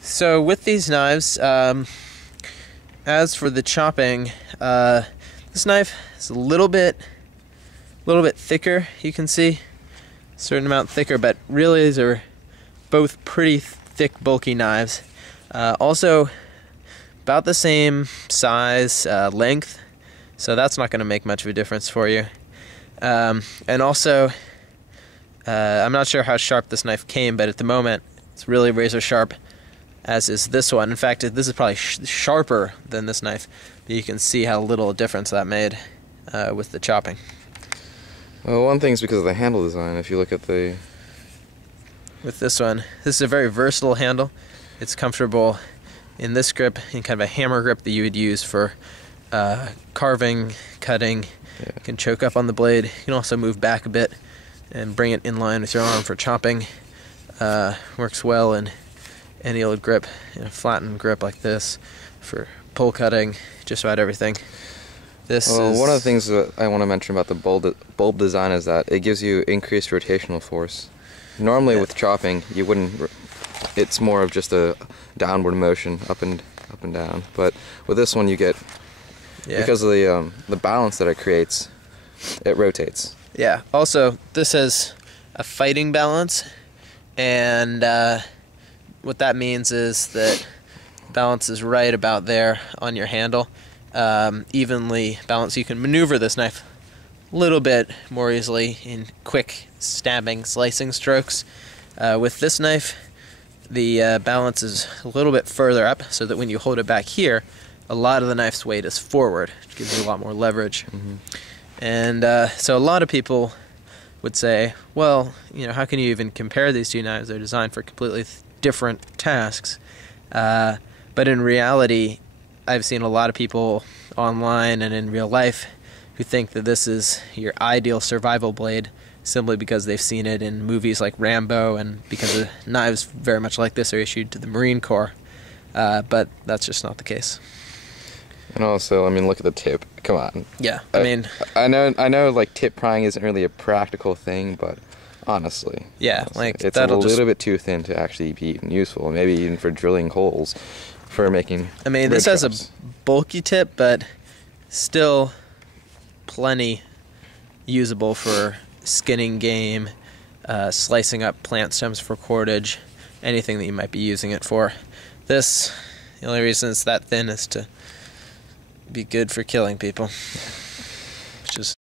So with these knives, as for the chopping, this knife is a little bit thicker. You can see a certain amount thicker, but really these are both pretty thick, bulky knives. Also, about the same size, length, so that's not going to make much of a difference for you. And also, I'm not sure how sharp this knife came, but at the moment it's really razor sharp, as is this one. In fact, this is probably sharper than this knife, but you can see how little difference that made with the chopping. Well, one thing is because of the handle design. If you look at the... With this one, this is a very versatile handle. It's comfortable in this grip, in kind of a hammer grip that you would use for carving, cutting. Yeah. You can choke up on the blade. You can also move back a bit and bring it in line with your arm for chopping. Works well in any old grip, in a flattened grip like this, for pull cutting, just about everything. One of the things that I want to mention about the bulb design is that it gives you increased rotational force. Normally with chopping, you wouldn't. It's more of just a downward motion, up and down. But with this one, you get, because of the balance that it creates, it rotates. Yeah. Also, this has a fighting balance, and what that means is that balance is right about there on your handle, evenly balanced. You can maneuver this knife a little bit more easily in quick stabbing, slicing strokes. With this knife, the balance is a little bit further up, so that when you hold it back here, a lot of the knife's weight is forward, which gives you a lot more leverage. Mm-hmm. And so a lot of people would say, well, how can you even compare these two knives? They're designed for completely different tasks. But in reality, I've seen a lot of people online and in real life who think that this is your ideal survival blade simply because they've seen it in movies like Rambo, and because knives very much like this are issued to the Marine Corps. But that's just not the case. And also, look at the tip. Come on. Yeah, I know, like, tip prying isn't really a practical thing, but honestly, it's a little bit too thin to actually be even useful. Maybe even for drilling holes, for making. This has a bulky tip, but still plenty usable for skinning game, slicing up plant stems for cordage, anything that you might be using it for. The only reason it's that thin is to be good for killing people, which is